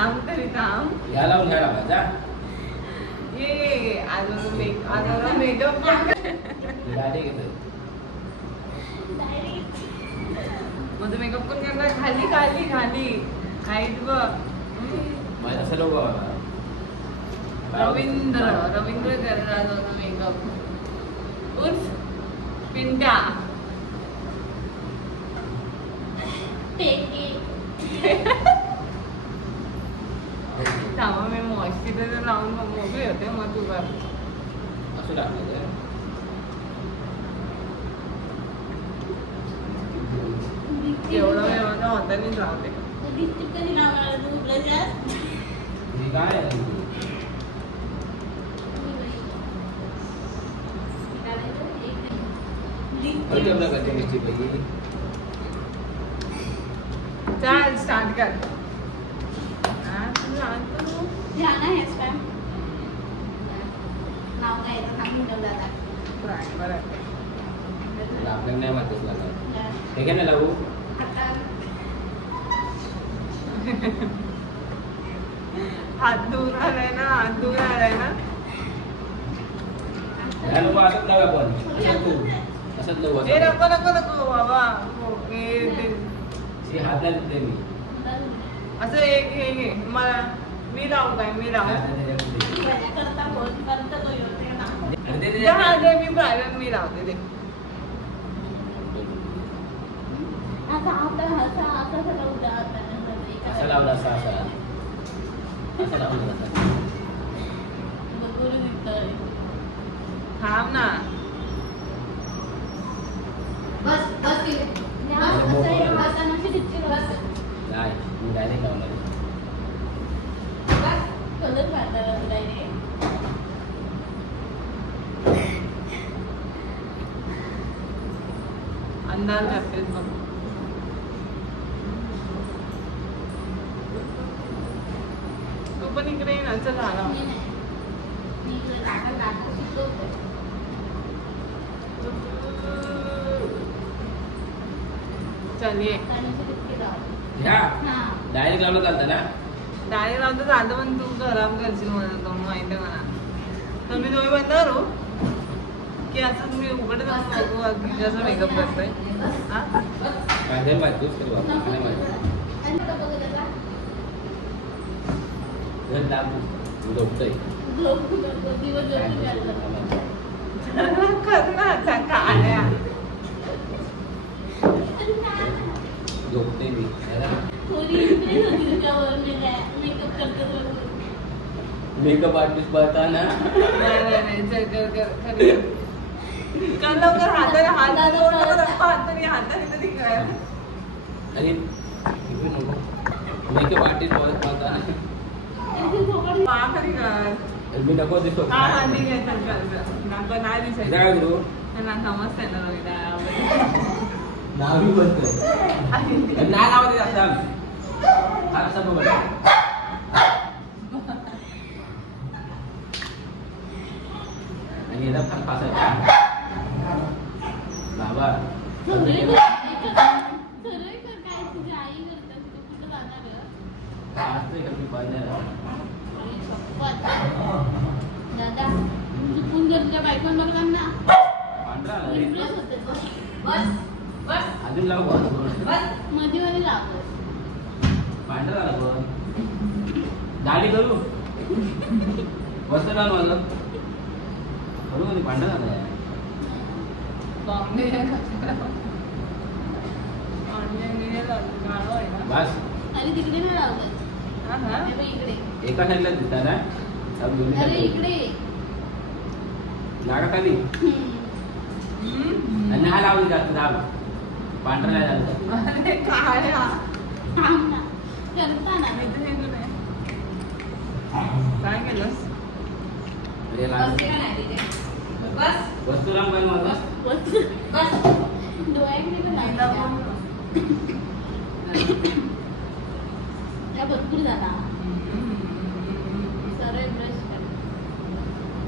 थांब तरी थांब. या लावून घ्या लावा जा. ये आता मेकअप गाडी घेतो. माझं मेकअप कोण करणार? खाली खाली खाली हाईट बघ. माझ्या असं लोक रवींद्र करणार होता मेकअप. उर्फ पिंट्या. थांबा मी मॉइश्चरायझर लावून मोकळी होते मग तू कर. असं टाकलं एवढं वेळ माझ्या हातानेच लावते. काय चल स्टार्ट कर. आपल्याला नाही माहितीच लागणार. हे काय नाही लागू. हात दूर आलाय ना, हात दूर आलाय ना. ह्या लोक असंच लावू आपण. असंच लावू ए नको नको नको बाबा. ते हात नाही देते मी. असं एक हे घे. मला मी लावू काय? मी लावू. दे मी प्रायव्हेट मी लावते ते. असं लावलं असं असं असं लावलं असं. थांब ना. नाही मी डायरेक्ट लावणार. अंदाज करतेस बघ. तू पण इकडे ये ना. चल आला. चल ये. ह्या डायरेक्ट लावलं चालतं ना. डायरेक्ट लावतो चालतं पण तू खराब करशील मला. तो माहिती आहे मला. तर मी तुम्ही बंद करू की असं तुम्ही उघडत असं बघू अगदी कसं मेकअप करतोय. हा काय माहिती तूच करू आपण नाही माहिती. झोपतोय करणार काळ्या. झोपते मी. मेकअप आर्टिस्ट पाहता ना. नाही चल कर लवकर. हाताने हाताने हाताने तरी काय. अरे मेकअप आर्टिस्ट पाहता ना. खरी कर. मी नको दिसतो. हा हा ठीक आहे. चल नको नाही दिसायचं. काय करू. त्यांना समजतंय ना रविदा. नावी बोलतोय नाही लावते जास्त. असं बघ आणि याला पण फासायचं बाबा. अजून लावू पांढरा झाला. दाढी करू मस्त लावून माझं करू कधी पांढरा झाला. बस एका साईडला दिसता ना. लागा खाली नाही लावली जास्त दाब. पांढरा नाही झालं. काय केलंस? वस्तुराम पण माझा भरपूर झाला.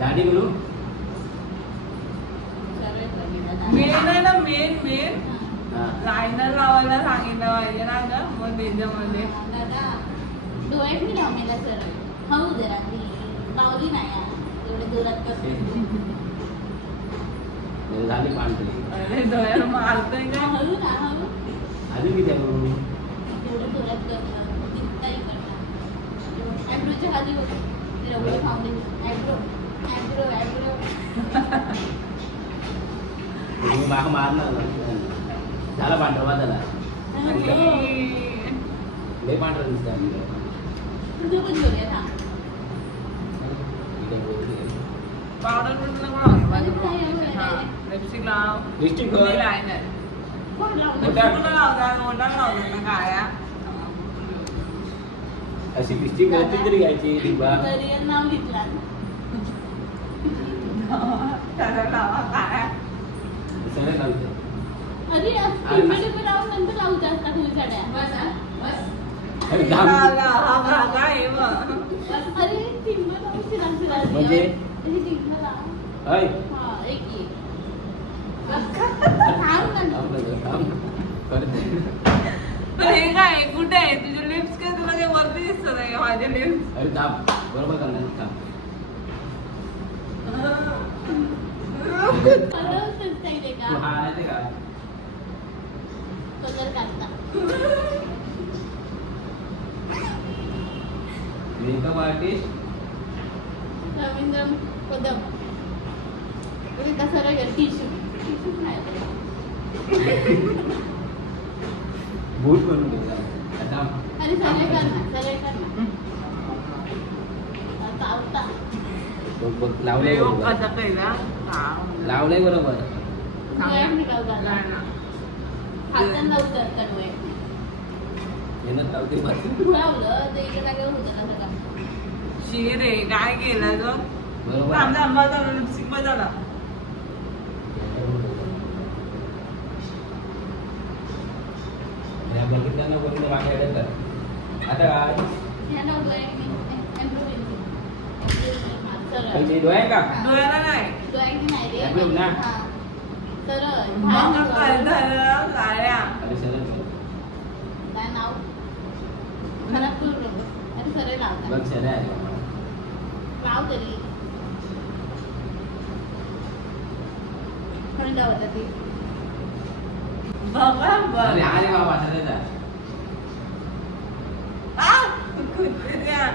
दाढी करू. मेन आहे ना. मेन लायनर लावायला सांगितलं पाहिजे ना ग. मग त्याच्यामध्ये डोळ्यात मी लावलेला सरळ खाऊ जरा ती लावली नाही यार. एवढ्या जोरात करते झाली पांढरी अरे डोळ्याला मारतोय का हळू ना हळू अजून किती आहे बघू? एवढं जोरात करणं तिथताही करणं ॲब्रोच्या खाली होते ते रवळ फाउंडेशन ॲब्रो ॲब्रो ॲब्रो तुम्ही माग मारणार ना. झाला पांढरा झाला लय पांढरा दिसतं आम्ही. तुझं पण घेऊया ना पावडर पण नको लावू. लिपस्टिक लाव. लिपस्टिक लायनर कोण लावलं मोठ्या- लावतात मोठा लावतात ना काळ्या. अशी लिपस्टिक घातली तरी घ्यायची डिब्बा. करिअर नाव घेतला त्याला लावा काळ्या. सगळं घालतो. अरे टिंबे लावून नंतर लावू असतात तुम्ही साड्या अरे दाम. हा भागा आहे मग. अरे टिंब लावून फिरा फिरा म्हणजे? टिंब लाव अय हा एक एक थांब ना, थांब. करते. पण हे काय कुठे आहे तुझे लिप्स काय तुला काय वरती दिसत आहे माझे लिप्स. अरे थांब बरोबर करणार थांब. कलर दिसतंय तू का हा आहे ते का कलर काढता मेकअप आर्टिस्ट रवींद्र कदम कसं रे टिश्यू टिश्यू नाही बूट बनवून ठेवला. थांब. अरे सरळ कर ना आता आता बघ बघ लावलंय प्रयोग बरोबर. कसा पहिला लावलंय बरोबर. डोळ्यात निघाला हातांना उतरतात डोळ्यात मेहनत लावते बस. लावलं तर एका जागेवर होतं ना सगळं शिरे काय केलं ग. बरोबर. आमचा आंबा झाला लिपस्टिक मध्ये झाला. या बघितलं बघितलं मागे अडकतात. आता काय या लावलं एक पैसे डोळे आहे का डोळ्याला नाही डोळ्यात नाही रे Eyebrow ना? हा. सरळ मग काय झालं काळ्या. अरे सरळ कर. काय नाव खराब करू नको अरे सरळ लावता बघ सरळ आहे. लाव तरी थंड होतं ते बघा अरे बघ. अरे बाबा सरळ जा. आ! कुत्र्या.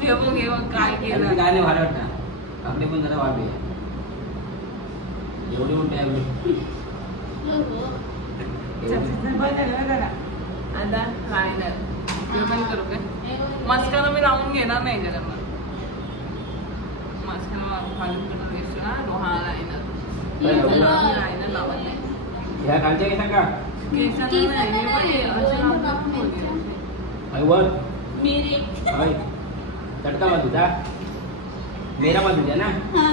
हे बघ काय अरे केलं. ते काय नाही भारी वाटणार. आपले पण जरा वाढले. एवढे मोठे आहे एवढे. आता लायनर ते पण करू काय मस्कारा मी लावून घेणार नाही त्याच्यावर. मस्कारा खाली करून घेतो ना लोहा लायनर. लायनर लावत नाही. ह्या खालच्या घेता का केसांना नाही, हे पण हे असे लावतात पोरी असे. अरे वर मेरे अय चटका बाजूचा मेरा बाजूचा ना. हा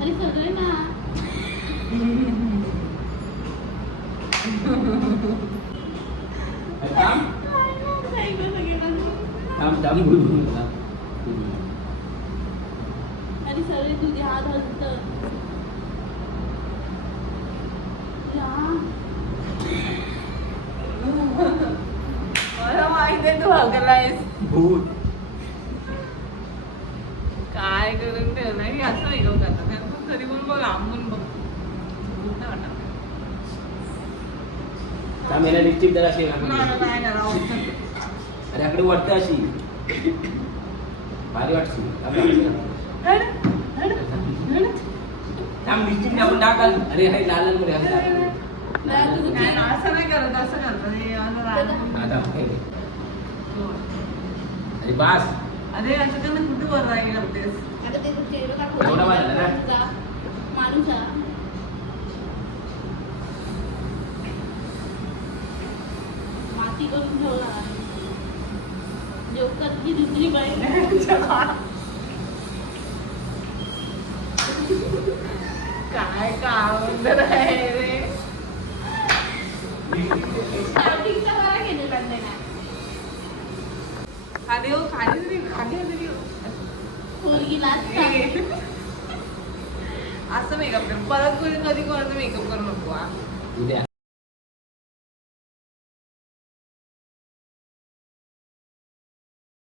अरे सगळे ना अरे थांब नाही गं सगळ्यांना. थांब थांब बोलू थांब. अरे सगळे तुझे हात हलत मला माहित आहे तू हगलायस. भूत काय करून ठेवलं हे असं वेगळं करतात त्यांचं तरी पण बघ लांबून बघ भूत नाही वाटत. थांब याला लिपस्टिक जरा अशी नाही, नाही ना, राहू दे. अरे आकडे वाटतं अशी भारी वाटशी हट, हट, हट. थांब लिपस्टिक टाकून टाकाल. अरे हाय लाल लाल मध्ये नाही, तुझं नाही, असं नाही करत असं करतात हे असं राहतं. आता अरे बास अरे असं त्यांना कुठे वर राही करतेस. आता त्याचं चेहरा दाखव. एवढा वाजला ना? तुझा माणूस हा. माती करून ठेवला जोकर की दुसरी बाई काय काम आहे रे. स्टार्टिंगचा बरा केलेला नाही ना. खाली हो खाली तरी खाली हो तरी हो. पोरगी नाचता असं मेकअप कर परत कधी कोणाचा मेकअप करू नको हा. उद्या